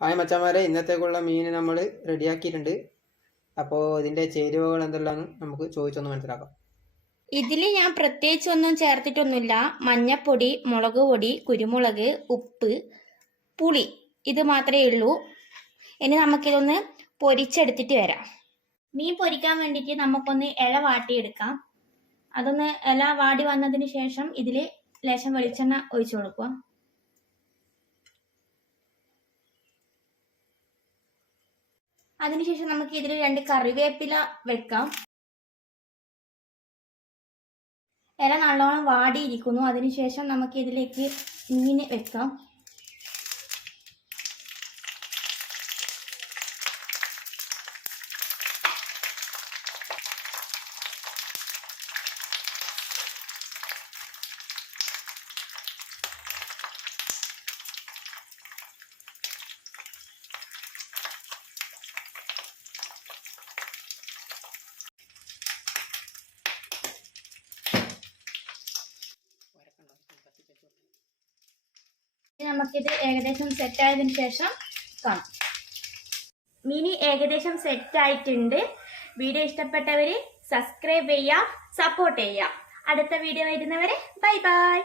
Hi മച്ചാമാരെ, ഇന്നത്തേക്കുള്ള മീൻ നമ്മൾ റെഡിയാക്കിയിട്ടുണ്ട്. അപ്പോൾ ഇതിൻ്റെ ചേരുവകൾ എന്തെല്ലാമെന്ന് നമുക്ക് ചോദിച്ചൊന്ന് മനസ്സിലാക്കാം. ഇതിൽ ഞാൻ പ്രത്യേകിച്ച് ഒന്നും ചേർത്തിട്ടൊന്നുമില്ല. മഞ്ഞപ്പൊടി, മുളക് പൊടി, കുരുമുളക്, ഉപ്പ്, പുളി, ഇത് മാത്രമേ ഉള്ളൂ. ഇനി നമുക്കിതൊന്ന് പൊരിച്ചെടുത്തിട്ട് വരാം. മീൻ പൊരിക്കാൻ വേണ്ടിയിട്ട് നമുക്കൊന്ന് ഇല വാട്ടിയെടുക്കാം. അതൊന്ന് ഇല വാടി വന്നതിന് ശേഷം ഇതിൽ ലേശം വെളിച്ചെണ്ണ ഒഴിച്ചു കൊടുക്കുക. അതിനുശേഷം നമുക്ക് ഇതിൽ 2 കറിവേപ്പില വെക്കാം. ഇല നല്ലോണം വാടിയിരിക്കുന്നു. അതിനുശേഷം നമുക്ക് ഇതിലേക്ക് മീൻ വെക്കാം. നമുക്കിത് ഏകദേശം സെറ്റ് ആയതിനു ശേഷം കാണാം. മീൻ ഏകദേശം സെറ്റ് ആയിട്ടുണ്ട്. വീഡിയോ ഇഷ്ടപ്പെട്ടവര് സബ്സ്ക്രൈബ് ചെയ്യുക, സപ്പോർട്ട് ചെയ്യുക. അടുത്ത വീഡിയോ വരുന്നവരെ ബൈ ബൈ.